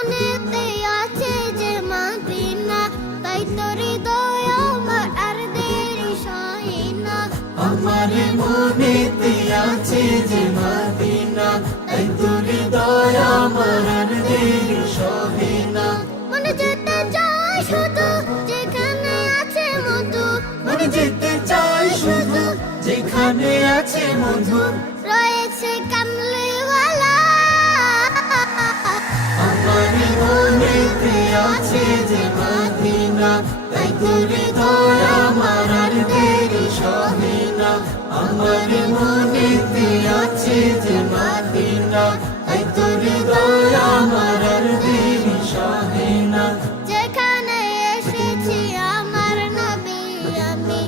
মনেতে আছে যে মাদিনা তাই তোর হৃদয় আমার আর দেরি সয় না। আমার মনেতে আছে যে মাদিনা তাই তোর দয়া আমার আর দেরি সহে না। মনে যেতে চায় শুধু যেখানে আছে মধু। মনে যেতে চাই শুধু যেখানে আছে মধু। রয়েছে কামলিওয়ালা যে মাদিনা তাই তোর দয়া আমার আর দেরি সহে না আমার মনেতে আছে যে মাদিনা তাই তোর দয়া আমার আর দেরি সহে না যেখানে এসেছি আমার নবী আমি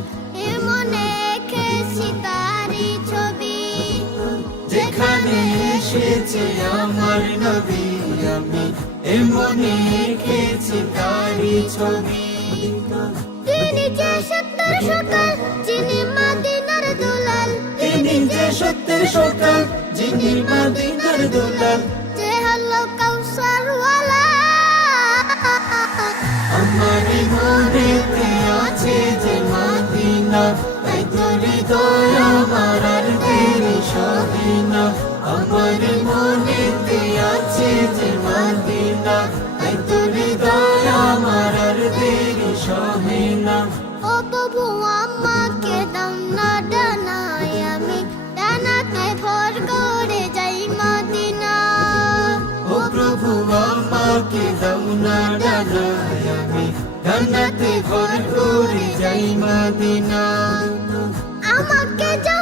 মনে এঁকেছি তারি ছবি। যেখানে এসেছে আমার নবী আমি এমনি এঁকেছি তারি ছবি। তিনি যে সত্তর সকাল যিনি মাদিনার দুলাল। তিনি যে সত্যের সকাল যিনি মাদিনার দোলাল। যে হলো কাউসার ওয়ালা আমার মনেতে আছে যে মাদিনা তাই তোর দয়া মাদিনা তাই তোর দয়া আমার আর দেরি সহে না ও প্রভু আমাকে দাও না ডানায় আমি ডানাতে ভর করে যাই মাদিনা। ও প্রভু আমাকে দাও না ডানায় আমি ডানাতে ভর করে যাই মাদিনা। আমাকে যাও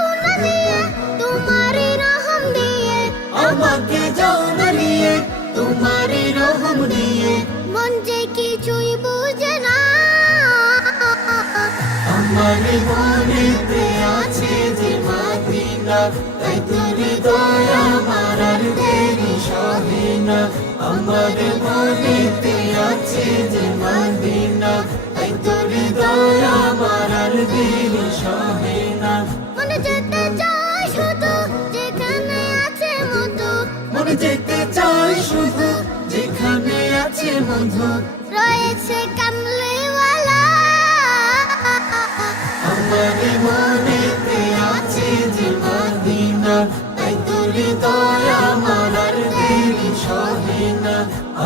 মন যে কিছুই বুঝে না। আমার মনেতে আছে যে মাদিনা তাই তোর দয়া আমার আর দেরি সহে না। আমার মনেতে আছে যে রয়েছে কামলিওয়ালা। আমার মনেতে আছে যে মাদিনা, তাই তোর দয়া আর দেরি সহে না।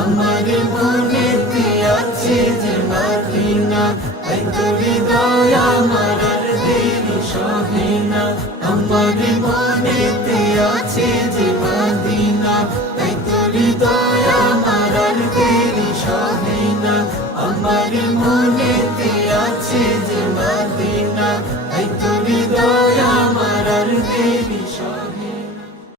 আমার মনেতে আছে যে মাদিনা, তাই তোর দয়া আর দেরি সহে না। আমার মনেতে আছে যে মাদিনা